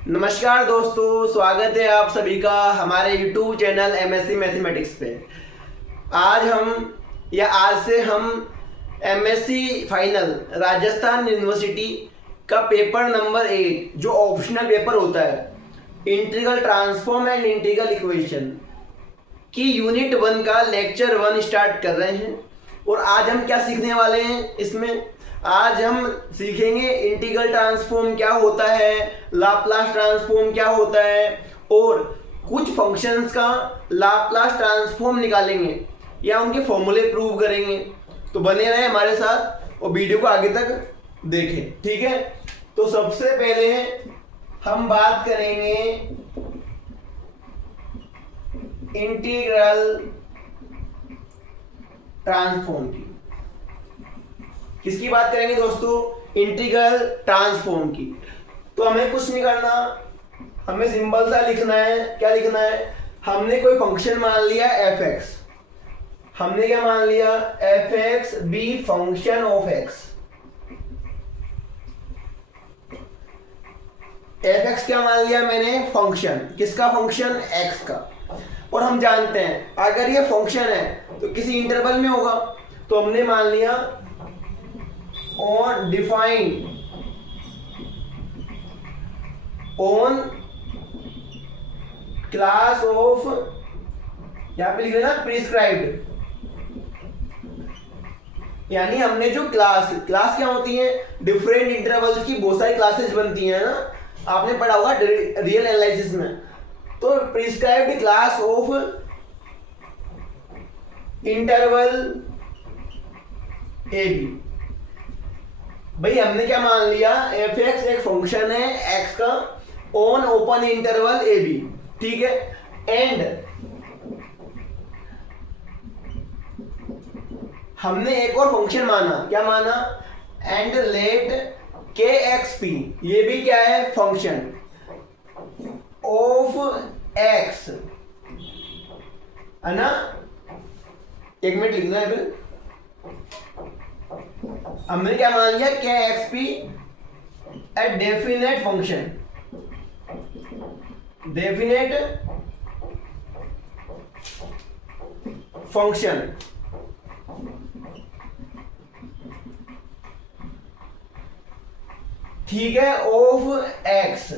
नमस्कार दोस्तों, स्वागत है आप सभी का हमारे YouTube चैनल MSc मैथमेटिक्स पे। आज से हम MSc फाइनल राजस्थान यूनिवर्सिटी का पेपर नंबर 8 जो ऑप्शनल पेपर होता है integral transform and integral equation की यूनिट 1 का लेक्चर 1 स्टार्ट कर रहे हैं। और आज हम क्या सीखने वाले हैं इसमें, आज हम सीखेंगे इंटीग्रल ट्रांसफॉर्म क्या होता है, लाप्लास ट्रांसफॉर्म क्या होता है और कुछ फंक्शंस का लाप्लास ट्रांसफॉर्म निकालेंगे या उनके फॉर्मूले प्रूव करेंगे। तो बने रहे हमारे साथ और वीडियो को आगे तक देखें, ठीक है। तो सबसे पहले हम बात करेंगे इंटीग्रल ट्रांसफॉर्म की। किसकी बात करेंगे दोस्तों? इंटीग्रल ट्रांसफॉर्म की। तो हमें कुछ नहीं करना, हमें सिंपल सा लिखना है। क्या लिखना है? हमने कोई फंक्शन मान लिया f(x), हमने क्या मान लिया? f(x) B function of x। f(x) क्या मान लिया मैंने? फंक्शन। किसका फंक्शन? x का। और हम जानते हैं अगर ये फंक्शन है तो किसी इंटरवल में होगा। तो हमने मान लिया on defined on class of, यहां पे लिख देना प्रिस्क्राइब्ड। यानी हमने जो क्लास क्या होती है? डिफरेंट इंटरवल्स की बहुत सारी क्लासेस बनती हैं ना, आपने पढ़ा होगा रियल एनालिसिस में। तो prescribed class of interval A B. भाई हमने क्या मान लिया? f(x) एक फंक्शन है x का on open interval A B, ठीक है। एंड हमने एक और फंक्शन माना। क्या माना? एंड लेट kxp, ये भी क्या है? फंक्शन ऑफ x, है ना। एक मिनट लिखना है फिर। हमने क्या मान लिया? kxp a definite function, definite function, ठीक है, ऑफ x।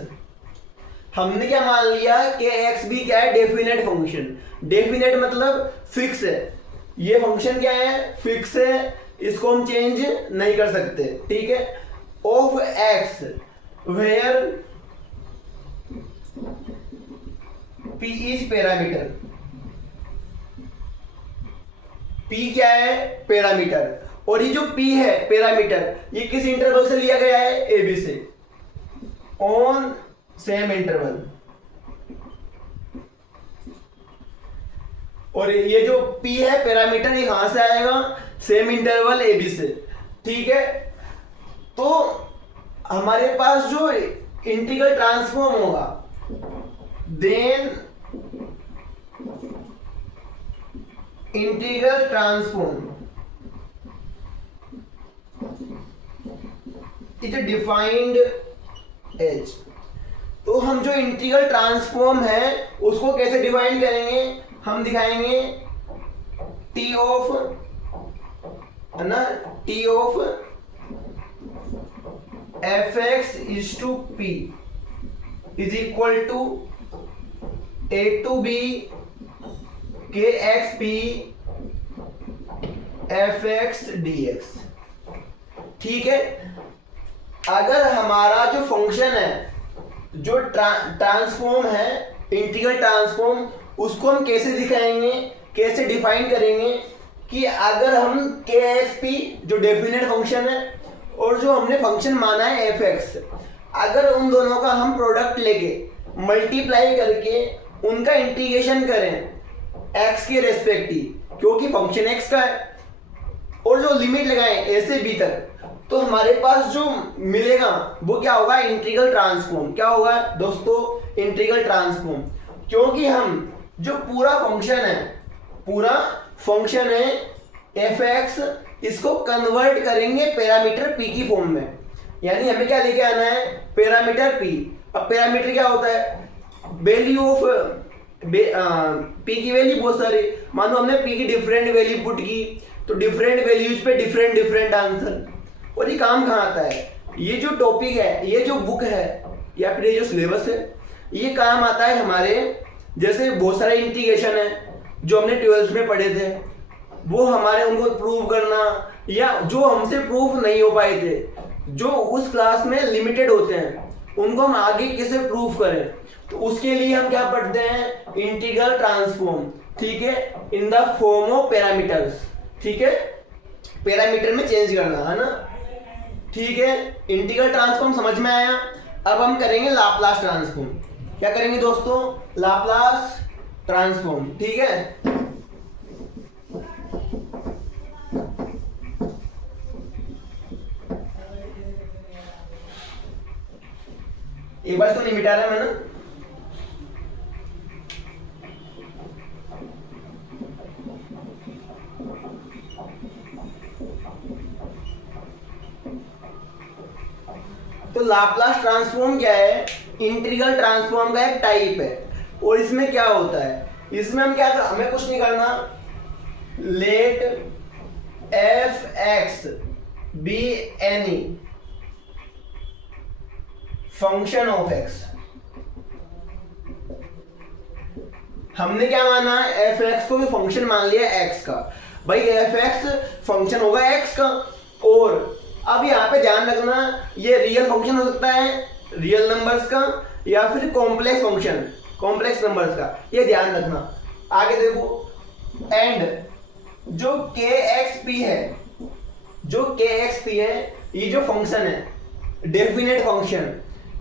हमने क्या मान लिया? kx भी क्या है? Definite function. डेफिनेट मतलब फिक्स है। ये फंक्शन क्या है? फिक्स है, इसको हम चेंज नहीं कर सकते, ठीक है। Of x where p is parameter. p क्या है? पैरामीटर। और ये जो p है पैरामीटर, ये किस इंटरवल से लिया गया है? ए बी से, ऑन सेम इंटरवल। और ये जो p है पैरामीटर, ये कहां से आएगा? सेम इंटरवल ए बी से, ठीक है। तो हमारे पास जो इंटीग्रल ट्रांसफॉर्म होगा, then integral transform is defined as. तो हम जो इंटीग्रल ट्रांसफॉर्म है उसको कैसे डिफाइन करेंगे? हम दिखाएंगे टी ऑफ, है ना, T of f(x) is to p is equal to a to b kxp f(x) dx, ठीक है। अगर हमारा जो फंक्शन है, जो ट्रांसफॉर्म है, इंटीग्रल ट्रांसफॉर्म, उसको हम कैसे दिखाएंगे, कैसे डिफाइन करेंगे कि अगर हम kxp जो डेफिनेट फंक्शन है और जो हमने फंक्शन माना है f(x), अगर उन दोनों का हम प्रोडक्ट लेके मल्टीप्लाई करके उनका इंटीग्रेशन करें x के रेस्पेक्टिव, क्योंकि फंक्शन x का है, और जो लिमिट लगाएं a से b तक, तो हमारे पास जो मिलेगा वो क्या होगा? Integral transform. क्या होगा दोस्तों? Integral transform. क्योंकि हम जो पूरा फंक्शन है f(x), इसको कन्वर्ट करेंगे पैरामीटर p की फॉर्म में। यानी हमें क्या लेके आना है? Parameter p। अब पैरामीटर क्या होता है, वैल्यू ऑफ पी की वैल्यू बहुत सारी, मान लो हमने पी की डिफरेंट वैल्यू पुट की तो डिफरेंट वैल्यूज पे डिफरेंट डिफरेंट आंसर। और ये काम कहाँ आता है, ये जो टॉपिक है, ये जो बुक है या फिर ये जो सिलेबस है, ये काम आता है हमारे, जैसे बहुत सारे इंटीग्रेशन है जो हमने 12th में पढ़े थे, वो हमारे उनको प्रूव करना, या जो हमसे प्रूफ नहीं हो पाए थे, जो उस क्लास में लिमिटेड होते हैं, उनको हम आगे कैसे प्रूफ करें, तो उसके लिए हम क्या पढ़ते हैं, इंटीग्रल ट्रांसफॉर्म, ठीक है, in the form of parameters, ठीक है, पैरामीटर में चेंज करना है ना, ठीक है। इंटीग्रल ट्रांसफॉर्म समझ में आया। अब हम करेंगे लाप्लास ट्रांसफॉर्म। क्या करेंगे दोस्तों, लाप्लास ट्रांसफॉर्म, ठीक है। एक बार तो नहीं मिटा रहा मैं ना, तो लाप्लास ट्रांसफॉर्म क्या है, इंटीग्रल ट्रांसफॉर्म का एक टाइप है। और इसमें क्या होता है, इसमें हम क्या हमें कुछ नहीं करना, let F X be any function of X. हमने क्या माना, एफ एक्स को भी फंक्शन मान लिया एक्स का, भाई एफ एक्स फंक्शन होगा एक्स का। और अब यहाँ पे ध्यान रखना, ये रियल फंक्शन हो सकता है रियल नंबर्स का, या फिर कॉम्प्लेक्स फंक्शन कॉम्प्लेक्स नंबर्स का, ये ध्यान रखना। आगे देखो, एंड जो के एक्स पी है, जो के एक्स पी है, ये जो फंक्शन है डेफिनेट फंक्शन,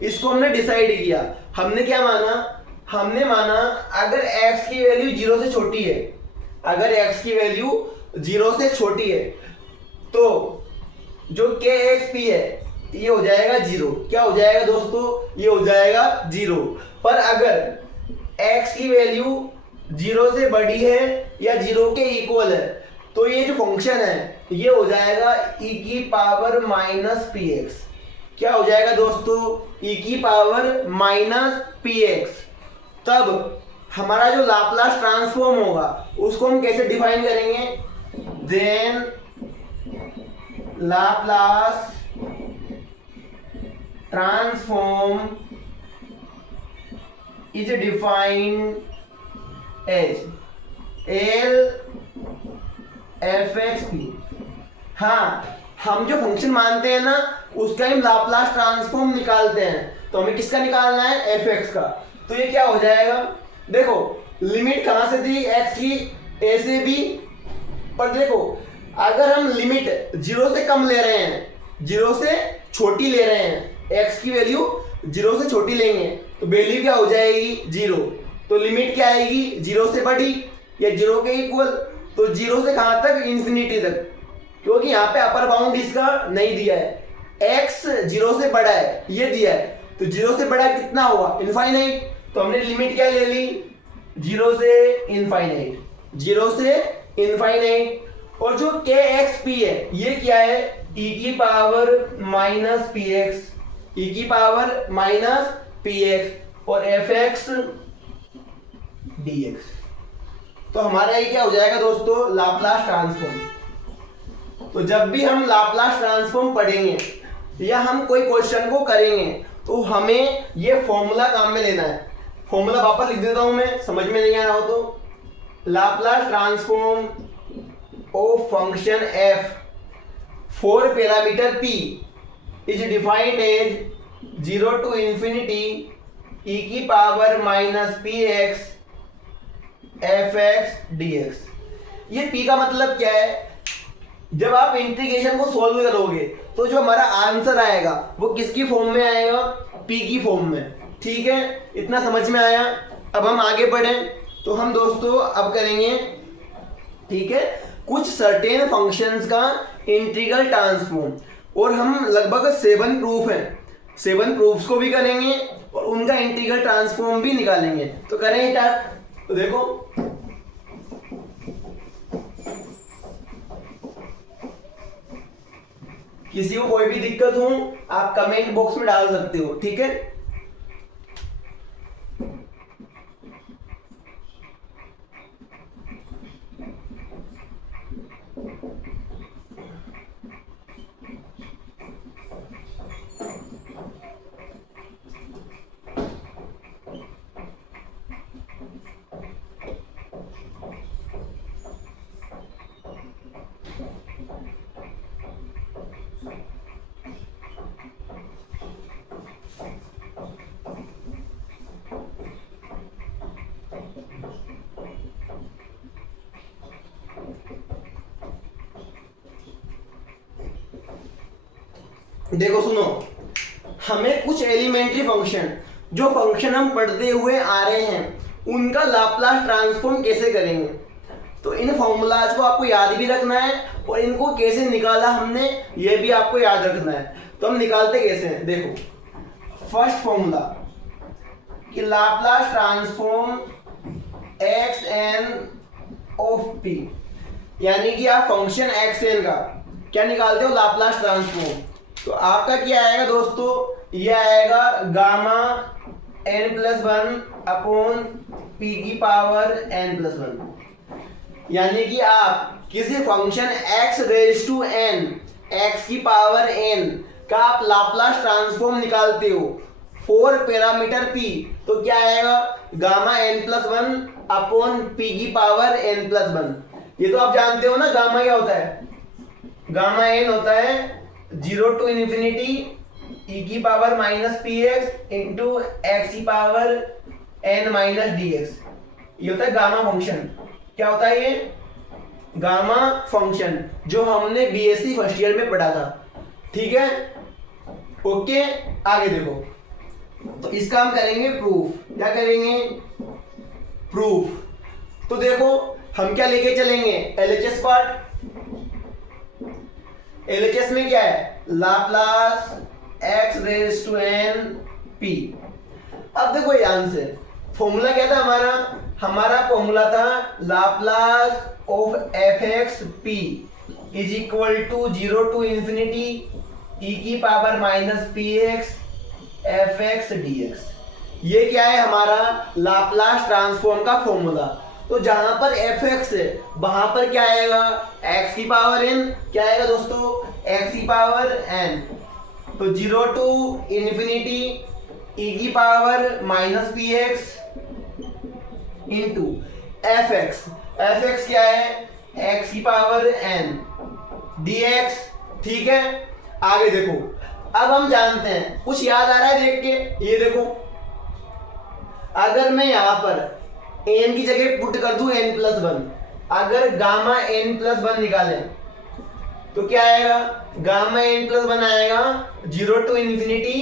इसको हमने डिसाइड किया। हमने क्या माना, हमने माना अगर x की वैल्यू 0 से छोटी है, अगर x की वैल्यू 0 से छोटी है, तो जो के एक्स पी है ये हो जाएगा 0। क्या हो जाएगा दोस्तों, ये हो जाएगा 0। पर अगर x की वैल्यू 0 से बड़ी है या 0 के इक्वल है, तो ये जो फंक्शन है ये हो जाएगा e की पावर माइनस पी एक्स। क्या हो जाएगा दोस्तों, e की पावर माइनस पी एक्स। तब हमारा जो लाप्लास ट्रांसफॉर्म होगा उसको हम कैसे डिफाइन करेंगे, then Laplace transform is defined as L F X P. हाँ, हम जो फंक्शन मानते हैं ना उसका हम लाप्लास ट्रांसफॉर्म निकालते हैं, तो हमें किसका निकालना है, एफ एक्स का। तो ये क्या हो जाएगा, देखो लिमिट कहां से थी एक्स की, ए से बी, पर देखो अगर हम लिमिट 0 से कम ले रहे हैं, 0 से छोटी ले रहे हैं, एक्स की वैल्यू 0 से छोटी लेंगे तो वैल्यू क्या हो जाएगी 0। तो लिमिट क्या आएगी 0 से बड़ी या 0 के इक्वल, तो 0 से कहां तक, इन्फिनिटी तक, क्योंकि यहाँ पे अपर बाउंड इसका नहीं दिया है, x 0 से बड़ा है ये दिया है, तो 0 से बड़ा कितना होगा, इनफाइनाइट। तो हमने लिमिट क्या ले ली, 0 से इनफाइनाइट, 0 से इनफाइनाइट। और जो के एक्स पी है ये क्या है, e की power minus P x, e की पावर माइनस पी एक्स, और एफ एक्स डी एक्स। तो हमारा ये क्या हो जाएगा दोस्तों, लाप्लास ट्रांसफॉर्म। तो जब भी हम लाप्लास ट्रांसफॉर्म पढ़ेंगे या हम कोई क्वेश्चन को करेंगे तो हमें ये फॉर्मूला काम में लेना है। फॉर्मूला वापस लिख देता हूं मैं, समझ में नहीं आ रहा हो तो, Laplace transform of function F for parameter p is defined as 0 to infinity e की power minus P X F X D X. ये p का मतलब क्या है, जब आप इंटीग्रेशन को सॉल्व करोगे तो जो हमारा आंसर आएगा वो किसकी फॉर्म में आएगा, p की फॉर्म में, ठीक है। इतना समझ में आया। अब हम आगे बढ़ें तो हम दोस्तों अब करेंगे, ठीक है, कुछ सर्टेन फंक्शंस का इंटीग्रल ट्रांसफॉर्म, और हम लगभग 7 प्रूफ हैं, 7 प्रूफ्स को भी करेंगे और उनका इंटीग्रल ट्रांसफॉर्म भी निकालेंगे। तो करें स्टार्ट। तो देखो किसी को कोई भी दिक्कत हो आप कमेंट बॉक्स में डाल सकते हो, ठीक है। देखो सुनो, हमें कुछ एलिमेंट्री फंक्शन, जो फंक्शन हम पढ़ते हुए आ रहे हैं, उनका लाप्लास ट्रांसफॉर्म कैसे करेंगे। तो इन फॉर्मूलाज को आपको याद भी रखना है और इनको कैसे निकाला हमने ये भी आपको याद रखना है। तो हम निकालते कैसे हैं, देखो फर्स्ट फॉर्मूला कि Laplace transform X N of P, यानी कि आप फंक्शन एक्स एन का क्या निकालते हो, लाप्लास ट्रांसफॉर्म। तो आपका क्या आएगा दोस्तों, ये आएगा gamma N plus one upon P की पावर एन प्लस वन। यानी कि आप किसी function x raise to n, x की पावर n का आप लाप्लास ट्रांसफॉर्म निकालते हो फॉर पैरामीटर p, तो क्या आएगा gamma n plus one upon P की पावर n प्लस वन। ये तो आप जानते हो ना, गामा क्या होता है, गामा n होता है 0 टू इन्फिनिटी e की power minus P X into X की power n minus D X. ये होता है गामा फंक्शन। क्या होता है ये, गामा फंक्शन, जो हमने बीएससी फर्स्ट ईयर में पढ़ा था। ठीक है, ओके। आगे देखो, तो इसका हम करेंगे प्रूफ। क्या करेंगे, प्रूफ। तो देखो हम क्या लेके चलेंगे, एलएचएस पार्ट। एलएचएस में क्या है, Laplace X raise to N P. अब देखो ध्यान से, फॉर्मूला क्या था हमारा फॉर्मूला था Laplace of F X P is equal to 0 to infinity E की power minus P X F X D X. ये क्या है, हमारा लाप्लास ट्रांसफॉर्म का फॉर्मूला। तो जहां पर एफ एक्स है वहां पर क्या आएगा, एक्स की पावर एन। क्या आएगा दोस्तों, एक्स की पावर एन। तो 0 टू इंफिनिटी ई की power minus P X into F x. F x क्या है, एक्स की पावर एन डी एक्स। ठीक है, आगे देखो, अब हम जानते हैं, कुछ याद आ रहा है देख के, ये देखो अगर मैं यहां पर एन की जगह पुट कर दूं एन प्लस वन, अगर गामा एन प्लस वन निकालें तो क्या आएगा, गामा एन प्लस वन आएगा 0 टू इंफिनिटी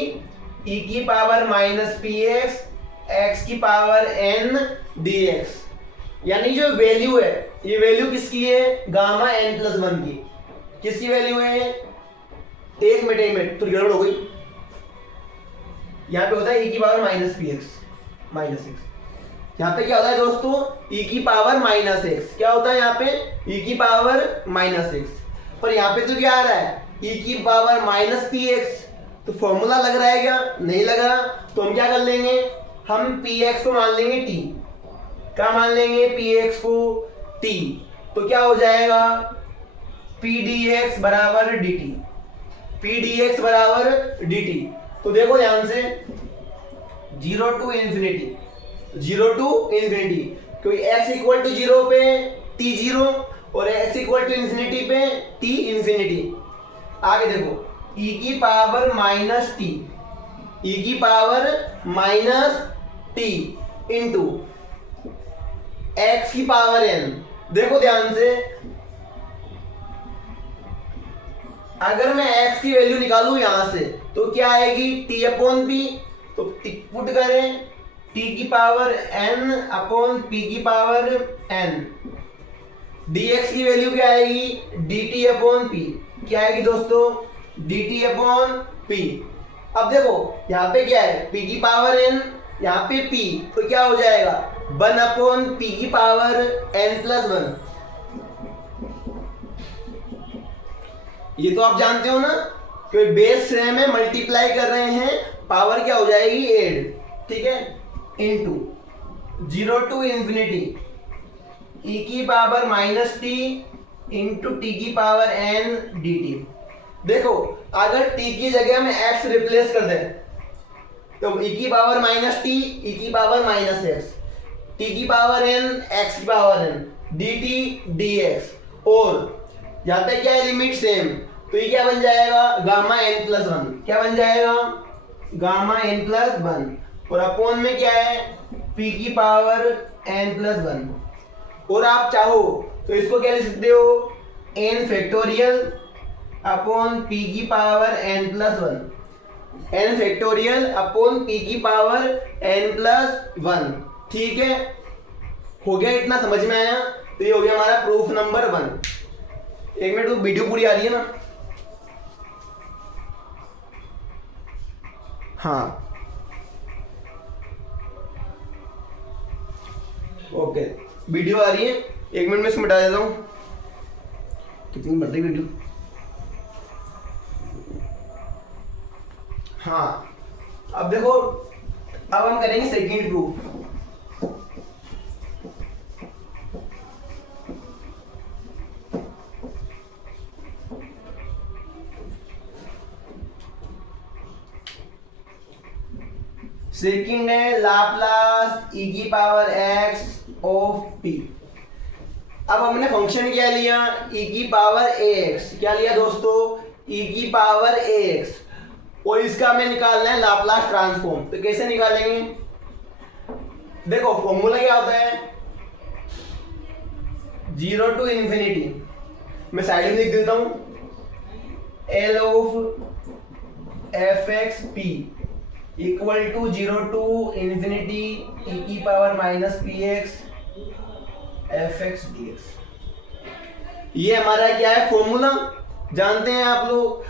ई की power minus P x x की पावर एन डी एक्स। यानी जो वैल्यू है, ये वैल्यू किसकी है, गामा एन प्लस वन की। किसकी वैल्यू है, एक मिनट थोड़ी गड़बड़ हो गई, यहां पे होता है e की power minus P x minus x. यहाँ पे क्या होता है दोस्तों, e की पावर माइनस एक्स। क्या होता है यहाँ पे, e की पावर माइनस एक्स। पर यहाँ पे तो क्या आ रहा है, e की पावर माइनस पी एक्स। तो फॉर्मूला लग रहा है क्या, नहीं लग रहा। तो हम क्या कर लेंगे, हम पी एक्स को मान लेंगे टी। क्या मान लेंगे, पी एक्स को टी। तो क्या हो जाएगा, पी डी एक्स बराबर D T. P D x बराबर डी टी। तो देखो ध्यान से, 0 टू इंफिनिटी, 0 टू इंफिनिटी, क्योंकि x इक्वल टू 0 पे t 0 और x इक्वल टू इंफिनिटी पे t इंफिनिटी। आगे देखो, e की पावर माइनस टी, e की power minus T into x की पावर n। देखो ध्यान से, अगर मैं x की वैल्यू निकालूं यहां से तो क्या आएगी, t अपॉन पी। तो पुट करें t की पावर n अपॉन p की पावर n। dx की वैल्यू क्या आएगी, dt अपॉन p। क्या आएगी दोस्तों, dt अपॉन p। अब देखो यहाँ पे क्या है, p की पावर n, यहाँ पे p, तो क्या हो जाएगा 1 अपॉन p की पावर n प्लस 1। ये तो आप जानते हो ना, क्योंकि बेस से में मल्टीप्लाई कर रहे हैं, पावर क्या हो जाएगी 8। ठीक है, इंटू 0 टू इंफिनिटी e की power minus T into T की पावर n डी टी। देखो अगर t की जगह में x रिप्लेस कर दें तो e की पावर माइनस टी, e की पावर माइनस एक्स, t की पावर n, x की power n, D T D x. और यहाँ पे क्या है, लिमिट सेम। तो ये क्या बन जाएगा, गामा n प्लस वन। क्या बन जाएगा, गामा n प्लस वन। और अपोन में क्या है, p की पावर n प्लस वन। और आप चाहो तो इसको क्या लिख सकते हो, n फैक्टोरियल अपॉन पी की power N plus one, N factorial upon P की पावर एन प्लस वन। ठीक है, हो गया, इतना समझ में आया? तो ये हो गया हमारा प्रूफ नंबर 1। एक मिनट, वीडियो पूरी आ रही है ना? हाँ ओके, वीडियो आ रही है, 1 मिनट में इसको मिटा देता हूँ। कितनी बढ़ रही वीडियो? हाँ, अब देखो, अब हम करेंगे सेकंड प्रूफ। सेकंड है लाप्लास ई की पावर एक्स ऑफ पी। अब हमने फंक्शन क्या लिया? ई की पावर ए एक्स। क्या लिया दोस्तों? ई की पावर ए एक्स, और इसका हमें निकालना है लाप्लास ट्रांसफॉर्म। तो कैसे निकालेंगे? देखो फॉर्मूला क्या होता है, 0 टू इंफिनिटी, मैं साइड में लिख देता हूं, L of F X P equal to 0 to infinity E की power minus P X F X D X. ये हमारा क्या है? फॉर्मूला जानते हैं आप लोग।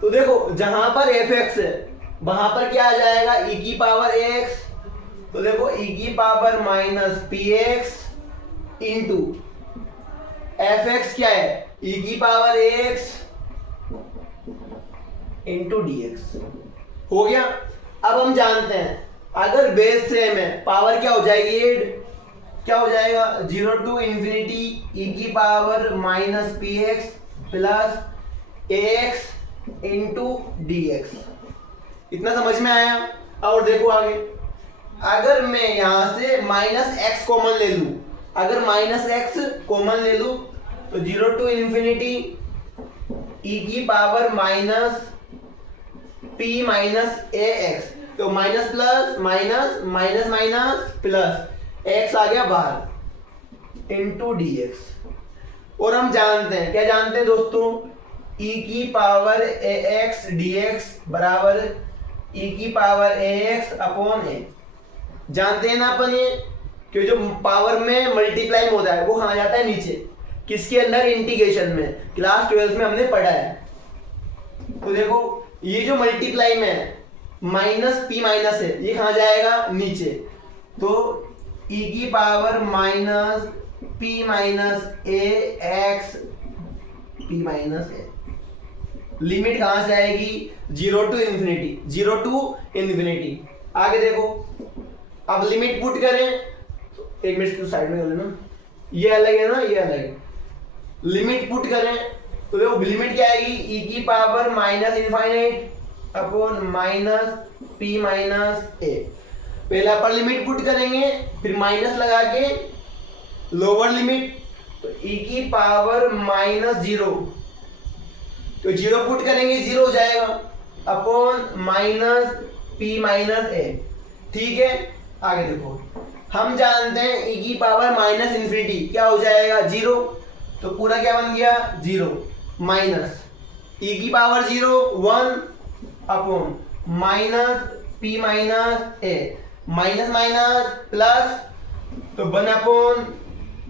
तो देखो, जहां पर एफ एक्स है वहां पर क्या आ जाएगा? ई की पावर एक्स। तो देखो, ई की power minus P X into F x क्या है? ई की power x into D x. हो गया। अब हम जानते हैं अगर बेस सेम है, पावर क्या हो जाएगी? ऐड। क्या हो जाएगा? 0 टू इंफिनिटी ई की power minus P X plus A X into D X. इतना समझ में आया? और देखो आगे, अगर मैं यहां से माइनस एक्स कॉमन ले लूं, अगर माइनस एक्स कॉमन ले लूं तो 0 टू इंफिनिटी ई की power minus P minus A X, तो minus plus minus minus minus plus X आ गया बाहर इंटू डी एक्स। और हम जानते हैं, क्या जानते हैं दोस्तों? ई की पावर ए एक्स डी एक्स बराबर ई की पावर ए एक्स अपॉन ए। जानते हैं ना अपन ये, कि जो पावर में मल्टीप्लाई होता है वो कहाँ जाता है? नीचे। किसके अंदर? इंटीग्रेशन में। क्लास 12 में हमने पढ़ा है। तो देखो, ये जो मल्टीप्लाई में है माइनस पी माइनस है, ये कहाँ जाएगा? नीचे। तो ई की power minus P minus A x P minus A, limit कहां से आएगी? 0 टू इंफिनिटी, 0 टू इंफिनिटी। आगे देखो, अब लिमिट पुट करें, एक मिनट तो साइड में कर लेना, ये अलग है ना, ये अलग है। लिमिट पुट करें तो देखो लिमिट क्या आएगी? ई की power minus infinite upon minus P minus A. पहले अपर लिमिट पुट करेंगे, फिर माइनस लगा के लोअर लिमिट, तो ई की पावर माइनस 0, तो 0 पुट करेंगे 0 हो जाएगा अपॉन माइनस पी माइनस ए। ठीक है, आगे देखो, हम जानते हैं ई की पावर माइनस इन्फिनिटी क्या हो जाएगा? 0, तो पूरा क्या बन गया? 0 माइनस ई की power 0 1 upon minus P minus A, minus minus plus, तो 1 upon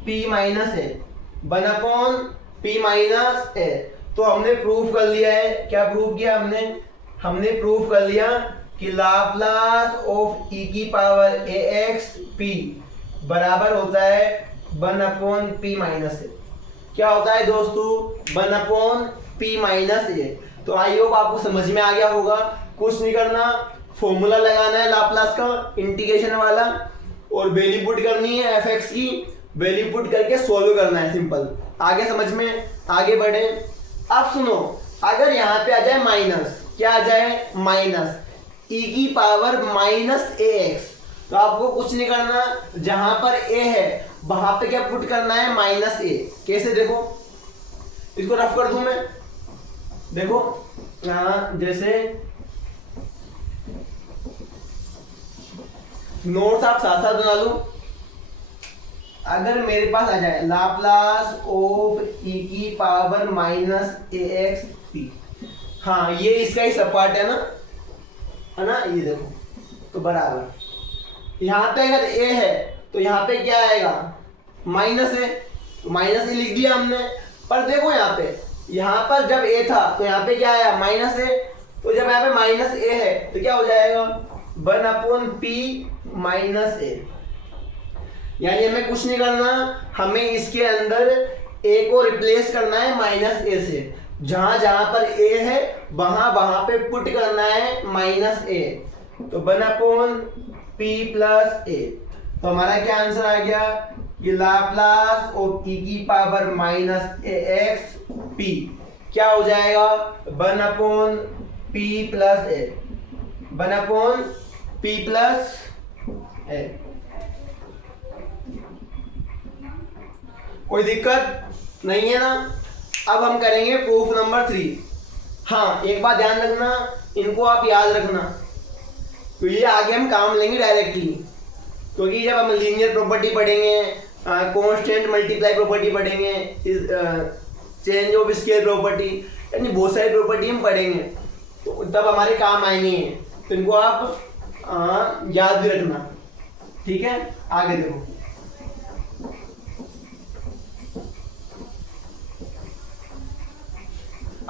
P minus A, 1 upon P minus A. तो हमने प्रूफ कर लिया है। क्या प्रूफ किया हमने? हमने प्रूफ कर लिया कि लाप्लास ऑफ ई की पावर ए एक्स पी बराबर होता है 1 अपॉन पी माइनस ए। क्या होता है दोस्तों? 1 अपॉन पी माइनस ए। तो आई होप आपको समझ में आ गया होगा। कुछ नहीं करना, फॉर्मूला लगाना है लाप्लास का इंटीग्रेशन वाला, और वैल्यू पुट करनी है एफ एक्स की, वैल्यू पुट करके सोल्व करना है, सिंपल। आगे समझ में, आगे बढ़े। अब सुनो, अगर यहाँ पे आ जाए माइनस, क्या आ जाए? माइनस ई की पावर माइनस ए एक्स, तो आपको कुछ नहीं करना, जहां पर ए है वहां पे क्या पुट करना है? माइनस ए। कैसे? देखो, इसको रफ कर दूं मैं, देखो जैसे नोट्स आप साथ साथ बना लो। अगर मेरे पास आ जाए लाप्लास ऑफ ई की power minus A x P, हाँ ये इसका ही सब पार्ट है ना, ये देखो, तो बराबर यहाँ पे अगर ए है तो यहाँ पे क्या आएगा, माइनस है, तो माइनस ए लिख दिया हमने। पर देखो यहाँ पर जब ए था तो यहाँ पे क्या आया, माइनस ए, तो जब यहाँ पे माइनस ए है तो क्या हो जाएगा, 1/p माइनस ए। यानी हमें कुछ नहीं करना, हमें इसके अंदर ए को रिप्लेस करना है माइनस ए से, जहां जहां पर ए है वहां पे पुट करना है माइनस ए, तो 1/p प्लस ए। तो हमारा क्या आंसर आ गया, ये लाप्लास ऑफ ई की power minus A x P क्या हो जाएगा, 1/p प्लस ए, 1/p प्लस ए। कोई दिक्कत नहीं है ना। अब हम करेंगे प्रूफ नंबर 3। हाँ एक बात ध्यान रखना, इनको आप याद रखना, तो ये आगे हम काम लेंगे डायरेक्टली, क्योंकि जब हम लीनियर प्रॉपर्टी पढ़ेंगे, कांस्टेंट मल्टीप्लाई प्रॉपर्टी पढ़ेंगे, चेंज ऑफ स्केल प्रॉपर्टी, यानी बहुत सारी प्रॉपर्टी हम पढ़ेंगे, तो तब हमारे काम आएंगे, तो इनको आप याद भी रखना, ठीक है। आगे देखो,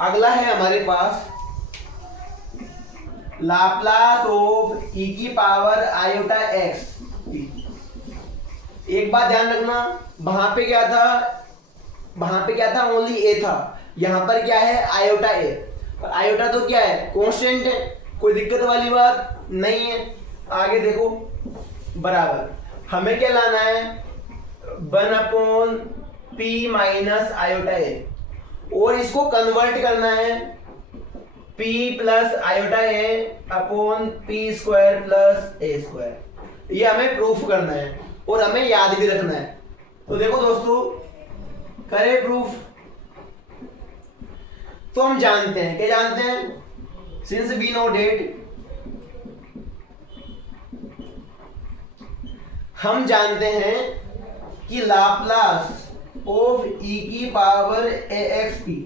अगला है हमारे पास लाप्लास ऑफ ई की पावर आयोटा एक्स। एक बात ध्यान रखना, वहां पे क्या था, ओनली ए था, यहां पर क्या है, आयोटा ए। पर आयोटा तो क्या है, कांस्टेंट है, कोई दिक्कत वाली बात नहीं है। आगे देखो, बराबर हमें क्या लाना है, 1/p माइनस आयोटा ए, और इसको कन्वर्ट करना है p plus iota A upon p square plus A square. ये हमें प्रूफ करना है और हमें याद भी रखना है। तो देखो दोस्तों, करें प्रूफ। तो हम जानते हैं, क्या जानते हैं, सिंस वी नो डेट, हम जानते हैं कि लाप्लास ऑफ ई की पावर ए एक्स पी,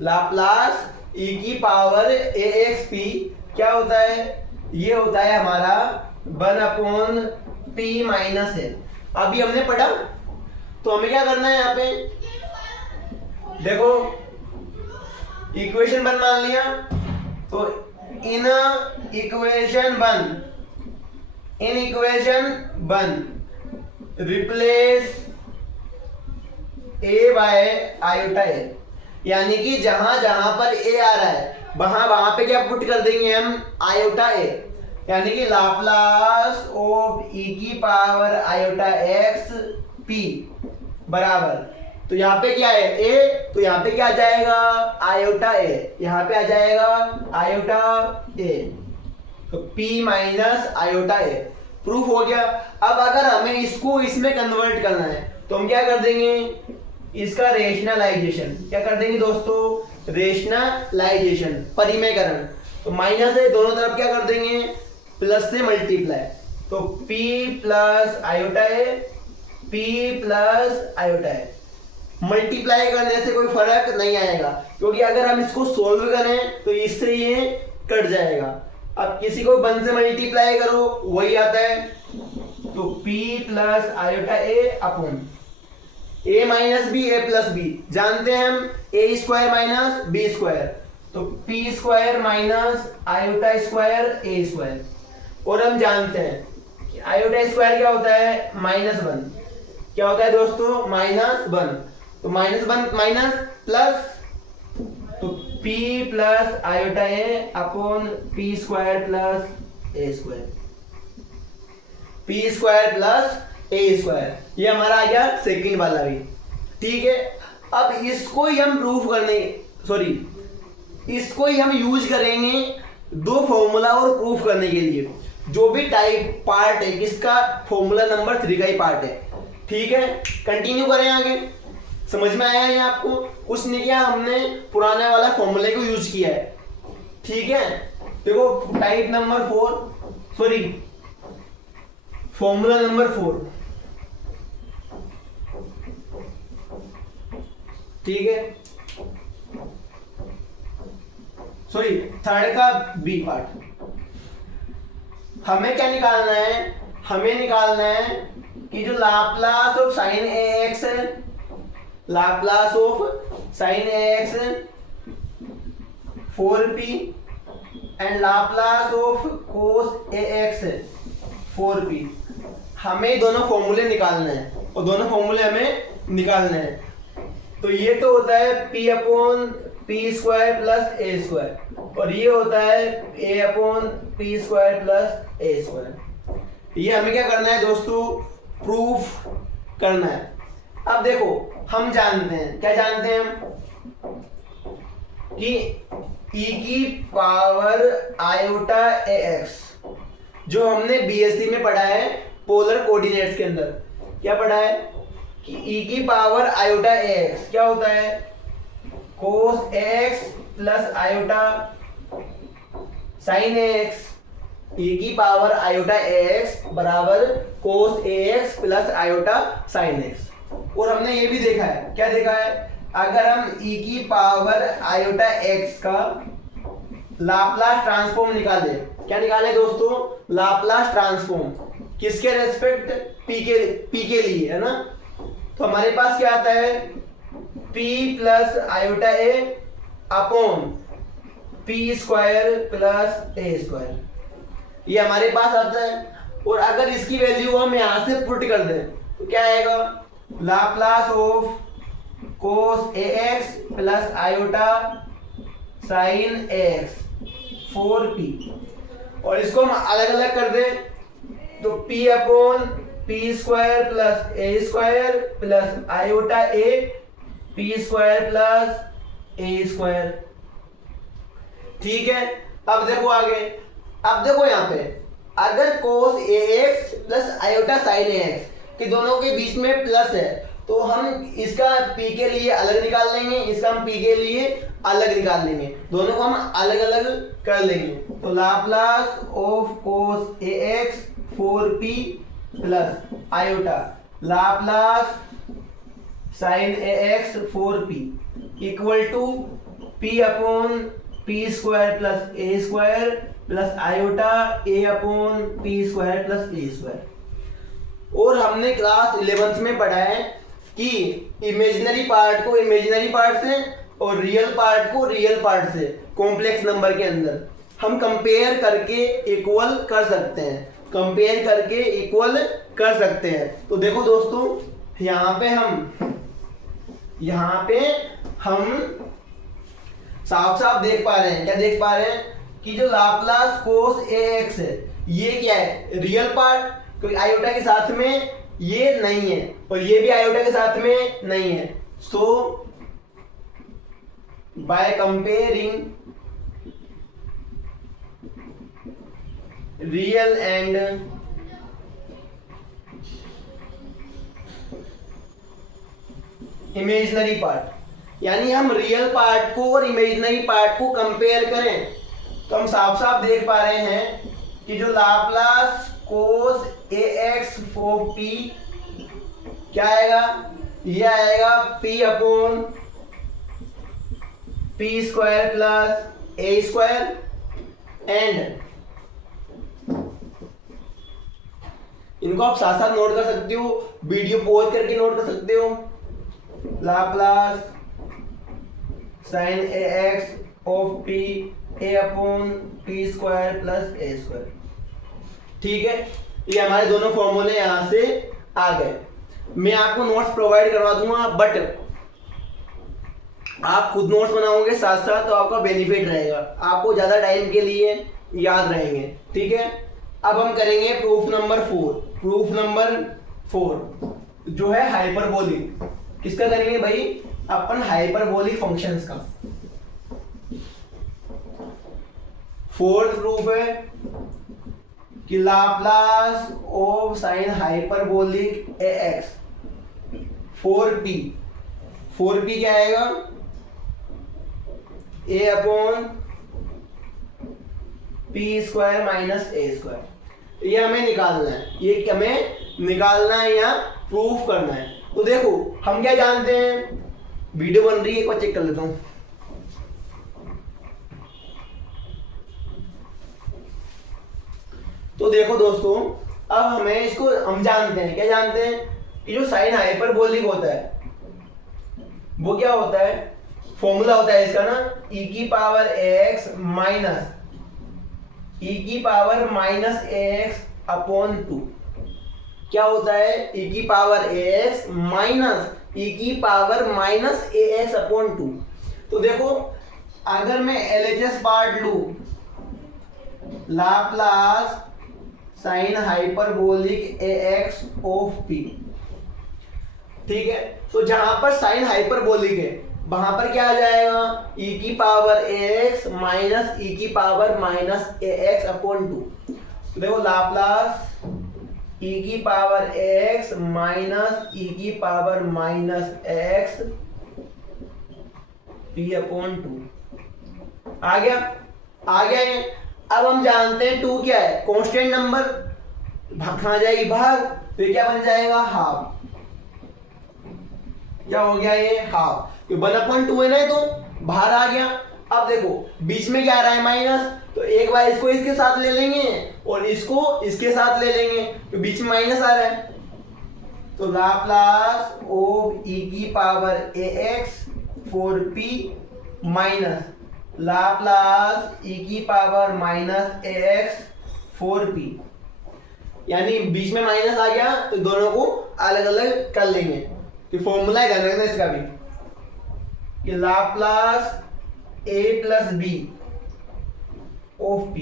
लाप्लास ई की पावर ए एक्स पी क्या होता है, ये होता है हमारा 1/p माइनस ए। अभी हमने पढ़ा, तो हमें क्या करना है, यहाँ पे देखो इक्वेशन 1 मान लिया, तो इन equation 1 replace A by iota A, यानी कि जहां जहां पर ए आ रहा है वहां पे क्या पुट कर देंगे हम, आयोटा ए, यानी कि लाप्लास ऑफ ई की पावर आयोटा एक्स पी बराबर, तो यहाँ पे क्या है, ए, तो यहाँ पे क्या आ जाएगा, आयोटा ए, यहाँ पे आ जाएगा आयोटा ए, तो p माइनस आयोटा ए। प्रूफ हो गया। अब अगर हमें इसको इसमें कन्वर्ट करना है तो हम क्या कर देंगे, इसका रेशनलाइजेशन, क्या कर देंगे दोस्तों, रेशनलाइजेशन, परिमेयकरण। तो माइनस है, दोनों तरफ क्या कर देंगे, प्लस से मल्टीप्लाई, तो p प्लस आयोटा ए, p प्लस आयोटा ए। मल्टीप्लाई करने से कोई फर्क नहीं आएगा, क्योंकि अगर हम इसको सोल्व करें तो इससे ये कट जाएगा। अब किसी को 1 से मल्टीप्लाई करो वही आता है, तो p plus iota A upon a minus B, A plus B, जानते हैं हम A square minus B square, तो p square minus iota square A square. और हम जानते हैं कि आयोटा स्क्वायर क्या होता है, -1, क्या होता है दोस्तों, -1, तो -1 माइनस प्लस, तो p plus iota A upon p square plus A square, p square plus A square, ये हमारा आ गया सेकंड वाला भी, ठीक है। अब इसको ही हम प्रूफ करने, इसको ही हम यूज करेंगे दो फॉर्मूला और प्रूफ करने के लिए, जो भी टाइप पार्ट है किसका, फॉर्मूला नंबर 3 का ही पार्ट है, ठीक है। कंटिन्यू करें आगे, समझ में आया है आपको, कुछ नहीं किया हमने, पुराने वाला फॉर्मूले को यूज किया है, ठीक है। देखो टाइप नंबर 4, फॉर्मूला नंबर 4, ठीक है, सॉरी थर्ड का बी पार्ट। हमें क्या निकालना है, हमें निकालना है कि जो Laplace of sine A X है, Laplace of sine A X 4p and Laplace of cos A X 4p, हमें दोनों फॉर्मूले निकालने हैं और दोनों फॉर्मूले हमें निकालने हैं। तो ये तो होता है p upon P square plus ए स्क्वायर और ये होता है a upon P square plus A square. ये हमें क्या करना है दोस्तों, प्रूफ करना है। अब देखो हम जानते हैं, क्या जानते हैं हम, कि e की पावर आयोटा ए एक्स, जो हमने बीएससी में पढ़ा है पोलर कोऑर्डिनेट्स के अंदर, क्या पढ़ा है कि e की पावर आयोटा ए एक्स क्या होता है, cos A X plus iota sine A X. e की पावर आयोटा ए एक्स बराबर cos A X plus iota sine X. और हमने ये भी देखा है, क्या देखा है, अगर हम e की पावर आयोटा एक्स का लाप्लास ट्रांसफॉर्म निकाले, क्या निकाले दोस्तों, लाप्लास ट्रांसफॉर्म, किसके रेस्पेक्ट, p के लिए, है ना। तो हमारे पास क्या आता है, p plus iota A upon P square plus A square, ये हमारे पास आता है। और अगर इसकी वैल्यू हम यहां से पुट कर दें तो क्या आएगा, Laplace of cos A X plus iota sine A X 4p, और इसको हम अलग अलग कर दें तो p upon P square plus A square plus iota A P square plus A square. ठीक है, अब देखो आगे, अब देखो यहाँ पे अगर कोस A X plus iota sine A x के दोनों के बीच में प्लस है तो हम इसका p के लिए अलग निकाल लेंगे, इसका हम p के लिए अलग निकाल लेंगे, दोनों को हम अलग अलग कर लेंगे। तो Laplace of cos A X 4p plus iota Laplace sine A X 4p equal to p upon P square plus A square plus iota a upon P square plus A square. और हमने class 11th में पढ़ा है कि imaginary part को imaginary part से और real part को रियल पार्ट से कॉम्प्लेक्स नंबर के अंदर हम कंपेयर करके इक्वल कर सकते हैं, कंपेयर करके इक्वल कर सकते हैं। तो देखो दोस्तों यहाँ पे हम साफ साफ देख पा रहे हैं, क्या देख पा रहे हैं कि जो लाप्लास कोस ए एक्स है ये क्या है, रियल पार्ट, क्योंकि आयोटा के साथ में ये नहीं है और ये भी आयोटा के साथ में नहीं है। So by comparing real and imaginary part, यानी हम रियल पार्ट को और इमेजिनरी पार्ट को कंपेयर करें तो हम साफ साफ देख पा रहे हैं कि जो Laplace cos A X 4p क्या आएगा, ये आएगा p upon P square plus A square and इनको आप साथ साथ नोट कर सकते हो, वीडियो पॉज करके नोट कर सकते हो, Laplace sine A X of P A upon P square plus A square. ठीक है, ये हमारे दोनों फॉर्मूले यहां से आ गए। मैं आपको नोट्स प्रोवाइड करवा दूंगा, बट आप खुद नोट्स बनाओगे साथ साथ तो आपका बेनिफिट रहेगा, आपको ज्यादा टाइम के लिए याद रहेंगे। ठीक है, अब हम करेंगे प्रूफ नंबर 4। प्रूफ नंबर 4 जो है हाइपरबोलिक, किसका करेंगे भाई, अपन हाइपरबोलिक फंक्शंस का। फोर्थ प्रूफ है कि Laplace of sine hyperbolic A X 4p क्या आएगा, a upon P square minus A square. ये हमें निकालना है, ये हमें निकालना है या प्रूफ करना है। तो देखो हम क्या जानते हैं, वीडियो बन रही है, एक बार चेक कर लेता हूँ। तो देखो दोस्तों, अब हमें इसको हम जानते हैं, क्या जानते हैं कि जो साइन हाइपरबोलिक होता है वो क्या होता है, फॉर्मूला होता है इसका ना, e की पावर x माइनस e की पावर माइनस ax अपॉन 2। क्या होता है, e की पावर ax माइनस e की पावर माइनस ax अपॉन 2। तो देखो, अगर मैं LHS पार्ट लूं, Laplace sine hyperbolic ax of p, ठीक है, तो जहां पर साइन हाइपरबोलिक है वहां पर क्या आ जाएगा, e की पावर ax माइनस e की पावर माइनस ax अपॉन 2। तो देखो, लाप्लास e की पावर ax माइनस e की power minus x p upon 2 आ गया, आ गया ये। अब हम जानते हैं 2 क्या है, कांस्टेंट नंबर, कहां जाएगी भाग, तो ये क्या बन जाएगा, हाफ। क्या हो गया ये, हाफ, 1/2 है ना, तो बाहर आ गया। अब देखो बीच में क्या आ रहा है, माइनस, तो एक बार इसको इसके साथ ले लेंगे और इसको इसके साथ ले लेंगे, तो बीच में माइनस आ रहा है। तो लाप्लास ऑफ e की power ax 4p minus Laplace e की पावर माइनस ax 4p, यानी बीच में माइनस आ गया तो दोनों को अलग अलग कर लेंगे। तो फॉर्मूला है, ध्यान रखना इसका भी, कि Laplace a plus B of p,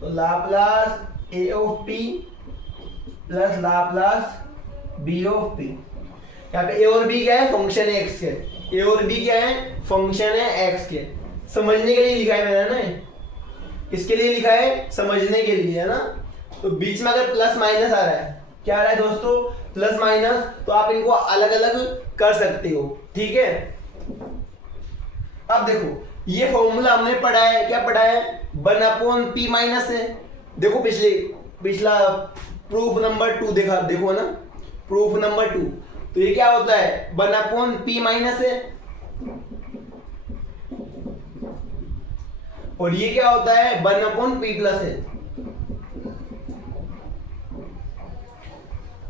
तो Laplace a of p plus Laplace b of p। यहाँ पे a और b क्या है, फंक्शन है x के, a और b क्या है, फंक्शन है x के। समझने के लिए लिखा है मैंने ना, इसके लिए लिखा है समझने के लिए, है ना। तो बीच में अगर प्लस माइनस आ रहा है, क्या आ रहा है दोस्तों, प्लस माइनस, तो आप इनको अलग अलग कर सकते हो, ठीक है। अब देखो ये फॉर्मूला हमने पढ़ा है, क्या पढ़ा है, 1/p माइनस है। देखो पिछला प्रूफ नंबर 2 देखो ना, प्रूफ नंबर 2, तो ये क्या होता है, 1/p माइनस है, और ये क्या होता है, 1/p प्लस है।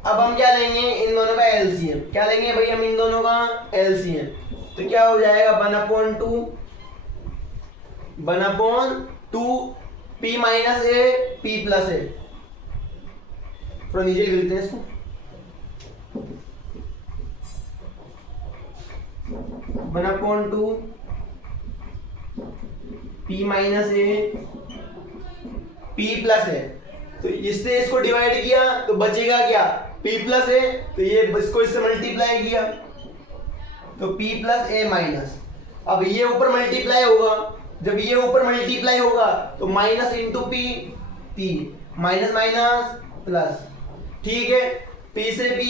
अब हम क्या लेंगे, इन दोनों का एलसीएम, क्या लेंगे भाई हम इन दोनों का एलसीएम, तो क्या हो जाएगा, 1/2 p minus A p plus ए। थोड़ा नीचे लिख लेते हैं इसको, 1/2 p minus A p plus है। तो इससे इसको डिवाइड किया तो बचेगा क्या, p प्लस है, तो ये इसको इससे मल्टीप्लाई किया तो p प्लस ए माइनस। अब ये ऊपर मल्टीप्लाई होगा, जब ये ऊपर मल्टीप्लाई होगा तो minus into p minus minus plus, ठीक है, p से p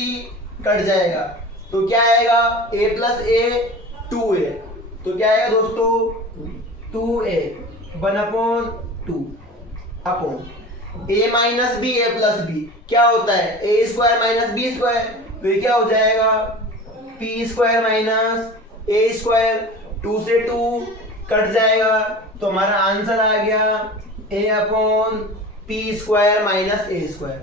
कट जाएगा तो क्या आएगा, a प्लस ए 2a, तो क्या आएगा दोस्तों, 2a 1/2 upon a minus B A plus B, क्या होता है, a square minus B square, तो ये क्या हो जाएगा, p square minus a square, 2 से 2 कट जाएगा तो हमारा आंसर आ गया a upon p square minus a square.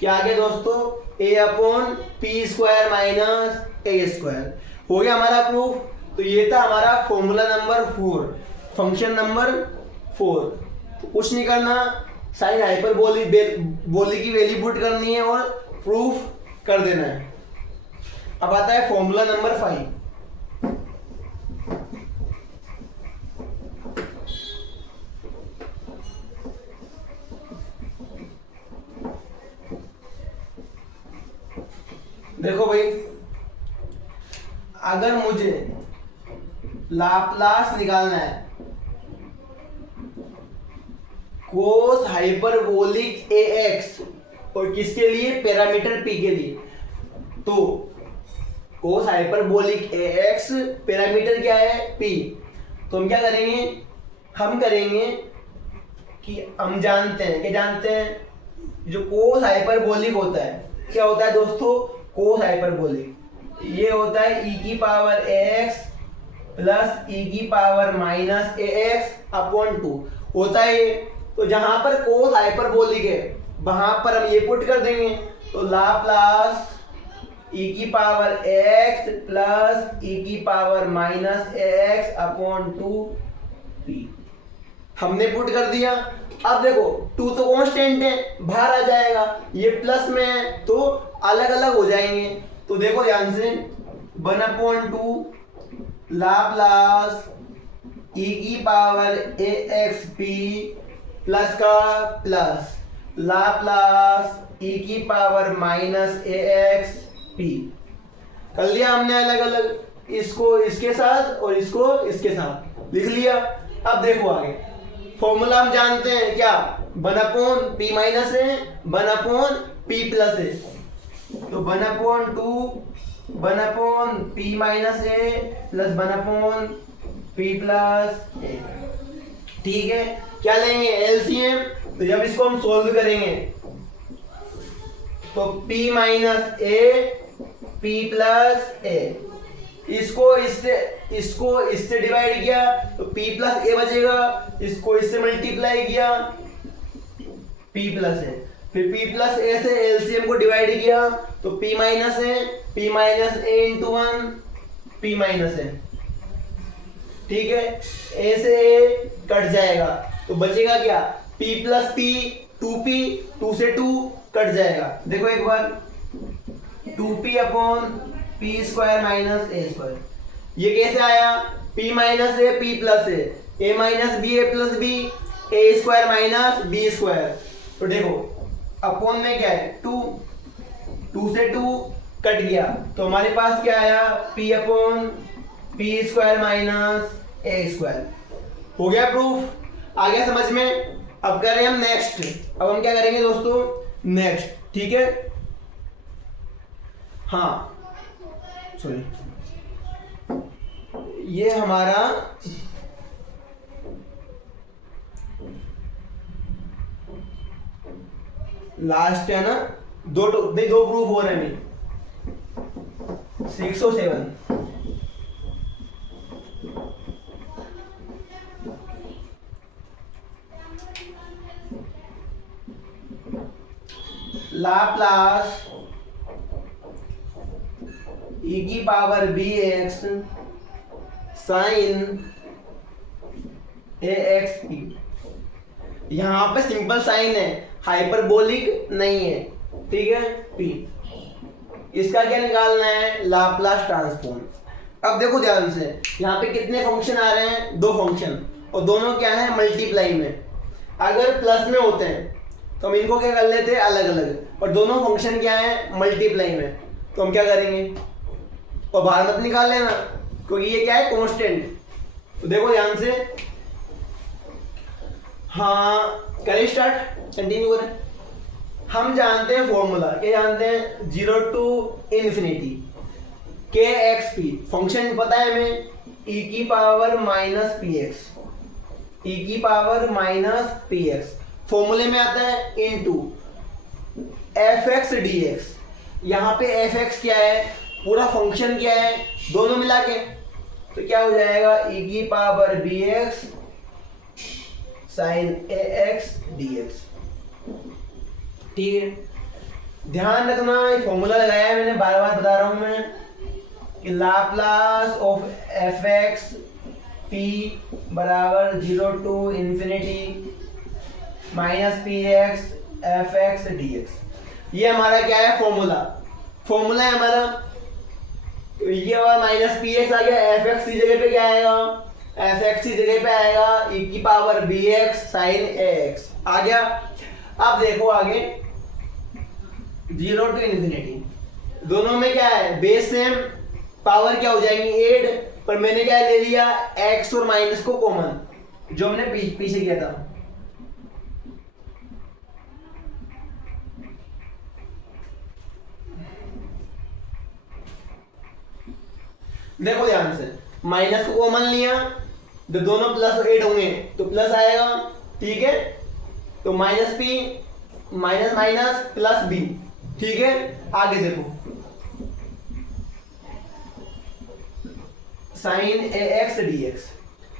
क्या आ गया दोस्तों, a upon p square minus a square. हो गया हमारा प्रूफ। तो ये था हमारा फॉर्मूला नंबर 4, फंक्शन नंबर 4। तो कुछ नहीं करना, साइन हाइपरबोलिक की वैल्यू पुट करनी है और प्रूफ कर देना है। अब आता है फॉर्मूला नंबर 5। देखो भाई, अगर मुझे लाप्लास निकालना है कोस हाइपरबोलिक ax, और किसके लिए, पैरामीटर p के लिए, तो कोस हाइपरबोलिक ax पैरामीटर क्या है, p। तो हम क्या करेंगे, हम करेंगे कि हम जानते हैं, क्या जानते हैं, जो कोस हाइपरबोलिक होता है, क्या होता है दोस्तों, कोस हाइपरबोलिक ये होता है e की पावर x प्लस ई की power minus A x upon 2 होता है ये। तो जहां पर कोस हाइपरबोलिक है वहां पर हम ये पुट कर देंगे, तो लाप्लास ई की पावर एक्स प्लस ई की power minus x upon 2p हमने पुट कर दिया। अब देखो 2 तो कांस्टेंट है, बाहर आ जाएगा, ये प्लस में है तो अलग अलग हो जाएंगे। तो देखो ध्यान से 1/2 लाप्लास ई की पावर ए एक्स पी प्लस का प्लस लाप्लास ई की power minus A x P कर लिया हमने अलग अलग, इसको इसके साथ और इसको इसके साथ लिख लिया। अब देखो आगे फॉर्मूला हम जानते हैं क्या, 1/p माइनस है 1/p प्लस है, तो 1/2 1/p माइनस ए प्लस 1/p प्लस ए। ठीक है, क्या लेंगे एलसीएम, तो जब इसको हम सोल्व करेंगे तो p minus A p plus ए, इसको इससे डिवाइड किया तो p प्लस ए बचेगा, इसको इससे मल्टीप्लाई किया p प्लस ए, फिर p प्लस ए से एलसीएम को डिवाइड किया तो p माइनस ए इंटू 1 p माइनस ए। ठीक है, ए से ए कट जाएगा तो बचेगा क्या, p प्लस p 2p 2 से 2 कट जाएगा। देखो एक बार 2p upon p square minus A square, ये कैसे आया, p minus A p plus A minus B A plus B A square minus B square. तो देखो अपॉन में क्या है 2 से 2 कट गया तो हमारे पास क्या आया p upon p square minus A square. हो गया प्रूफ, आ गया समझ में। अब करें हम नेक्स्ट, अब हम क्या करेंगे दोस्तों नेक्स्ट, ठीक है। हाँ सॉरी, ये हमारा लास्ट है ना, दो प्रूफ हो रहे हैं 607। लाप्लास ई की पावर बी एक्स साइन ए एक्स पी, यहां पे सिंपल साइन है, हाइपरबोलिक नहीं है, ठीक है। पी इसका क्या निकालना है, लाप्लास ट्रांसफॉर्म। अब देखो ध्यान से, यहाँ पे कितने फंक्शन आ रहे हैं, 2 फंक्शन, और दोनों क्या है मल्टीप्लाई में। अगर प्लस में होते हैं तो हम इनको क्या कर लेते हैं अलग अलग, और दोनों फंक्शन क्या है मल्टीप्लाई में, तो हम क्या करेंगे, और बाहर मत निकाल लेना क्योंकि ये क्या है कांस्टेंट। तो देखो ध्यान से, हाँ करें स्टार्ट, कंटिन्यू करें। हम जानते हैं फॉर्मूला, क्या जानते हैं, 0 टू इन्फिनिटी के एक्स पी, फंक्शन पता है हमें e की power minus P x, e की पावर माइनस पी एक्स फॉर्मूले में आता है into F X D x. यहाँ पे एफ एक्स क्या है, पूरा फंक्शन क्या है, दोनों मिला के, तो क्या हो जाएगा e की पावर बी एक्स साइन ए एक्स डी एक्स। ठीक है, ध्यान रखना ये फॉर्मूला लगाया है मैंने, बार बार बता रहा हूं मैं कि Laplace of F X P बराबर 0 to infinity minus P X F X D X. ये हमारा क्या है फॉर्मूला है हमारा। ये और माइनस पी एक्स आ गया, एफ एक्स की जगह पे क्या आएगा, एफ एक्स की जगह पे आएगा e की पावर बी एक्स साइन ए एक्स आ गया। अब देखो आगे 0 टू इन्फिनिटी, दोनों में क्या है बेस सेम, पावर क्या हो जाएंगी 8, पर मैंने क्या ले लिया x और माइनस को कॉमन, जो हमने पीछे किया था। देखो ध्यान से, माइनस को कॉमन लिया तो दोनों प्लस 8 होंगे तो प्लस आएगा, ठीक है। तो minus P minus minus plus b, ठीक है। आगे देखो साइन ए एक्स डी एक्स।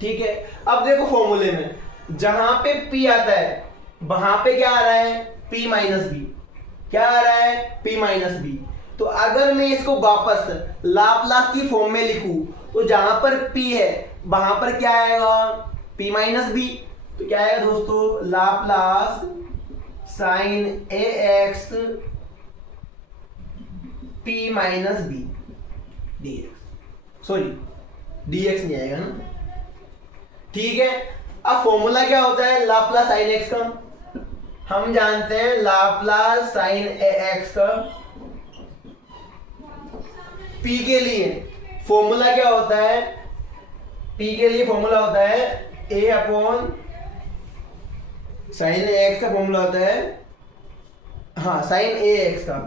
ठीक है, अब देखो फॉर्मूले में जहां पे p आता है वहां पे क्या आ रहा है, p माइनस बी। क्या आ रहा है, p माइनस बी। तो अगर मैं इसको वापस लाप्लास की फॉर्म में लिखूं तो जहां पर p है वहां पर क्या आएगा, p माइनस बी। तो क्या आएगा दोस्तों, लाप्लास साइन ए X p minus B D X. Sorry D X नहीं आएगा ना। ठीक है, अब फॉर्मूला क्या होता है लाप्लास साइन एक्स का, हम जानते हैं लाप्लास साइन ए एक्स का p के लिए फॉर्मूला क्या होता है, p के लिए फॉर्मूला होता है a upon sine A x का फॉर्मूला होता है, हाँ साइन ए एक्स का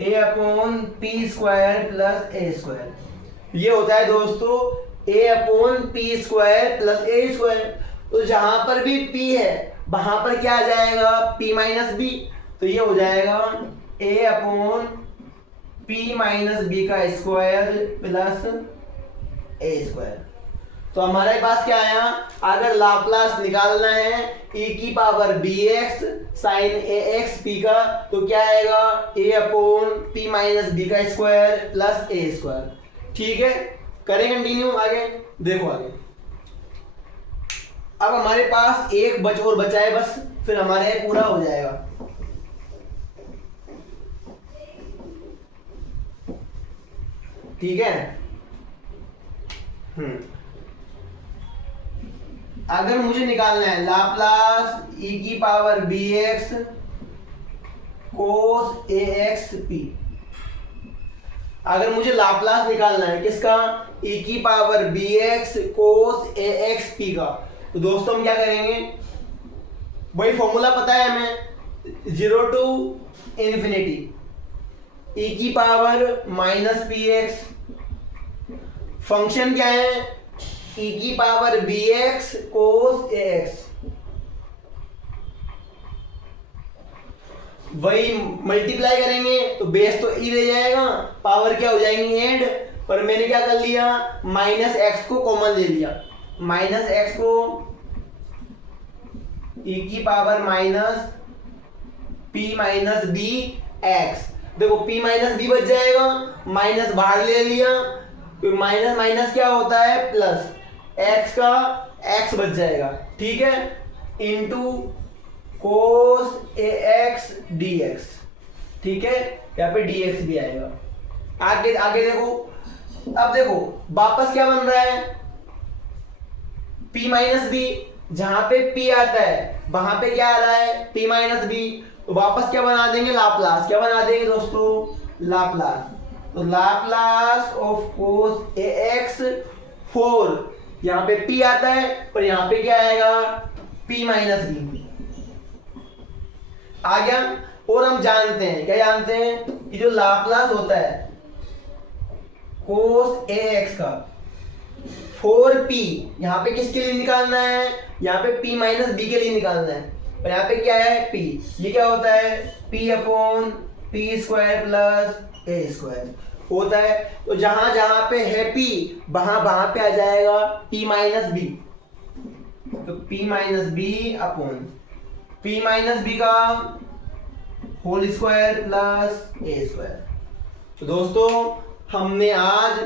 a upon P square plus A square. ये होता है दोस्तों a upon P square plus A square. तो जहां पर भी p है वहां पर क्या आ जाएगा, p माइनस बी। तो ये हो जाएगा a upon p minus b का स्क्वायर प्लस ए स्क्वायर। तो हमारे पास क्या आया, अगर लाप्लास निकालना है e की पावर बी एक्स साइन ए एक्स पी का, तो क्या आएगा a upon P minus b का स्क्वायर प्लस ए स्क्वायर। ठीक है, करें कंटिन्यू आगे। देखो आगे, अब हमारे पास एक और बचा है बस, फिर हमारे पूरा हो जाएगा। ठीक है, अगर मुझे निकालना है लाप्लास e की power b x cos A x P, अगर मुझे लाप्लास निकालना है किसका, e की power b x cos A x p का, तो दोस्तों हम क्या करेंगे, वही फॉर्मूला पता है हमें, 0 टू इन्फिनिटी e की power minus P x, function क्या है e की power b x cos A x, वही मल्टीप्लाई करेंगे तो बेस तो e रह जाएगा, पावर क्या हो जाएंगी ऐड, पर मैंने क्या कर लिया माइनस एक्स को कॉमन ले लिया, माइनस एक्स को e की power minus p minus b x. देखो p माइनस बी बच जाएगा, माइनस बाहर ले लिया तो माइनस माइनस क्या होता है प्लस, x का x बच जाएगा। ठीक है, into cos A x D x. ठीक है, यहाँ पे dx भी आएगा। आगे आगे देखो, अब देखो वापस क्या बन रहा है, p माइनस बी, जहां पे p आता है वहां पे क्या आ रहा है p माइनस बी, तो वापस क्या बना देंगे लाप्लास, क्या बना देंगे दोस्तों लाप्लास। तो Laplace of cos A x 4, यहाँ पे p आता है पर यहाँ पे क्या आएगा p माइनस बी आ गया। और हम जानते हैं, क्या जानते हैं कि जो लाप्लास होता है कोस ए एक्स का 4p, यहाँ पे किसके लिए निकालना है, यहाँ पे p माइनस बी के लिए निकालना है, और यहाँ पे क्या है p, ये क्या होता है p upon P square plus ए स्क्वायर होता है। तो जहां जहां पे है p वहां पे आ जाएगा p माइनस बी, तो p minus b upon p minus b का होल स्क्वायर प्लस ए स्क्वायर। तो दोस्तों हमने आज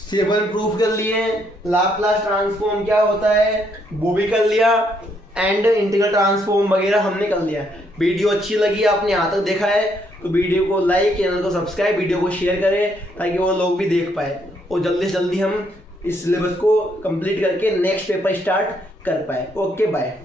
7 प्रूफ कर लिए, लाप्लास ट्रांसफॉर्म क्या होता है वो भी कर लिया, एंड इंटीग्रल ट्रांसफॉर्म वगैरह हमने कर लिया। वीडियो अच्छी लगी, आपने यहाँ तक देखा है तो वीडियो को लाइक, चैनल को सब्सक्राइब, वीडियो को शेयर करें ताकि वो लोग भी देख पाए, और जल्दी से जल्दी हम इस सिलेबस को कंप्लीट करके नेक्स्ट पेपर स्टार्ट कर पाए। Okay bye.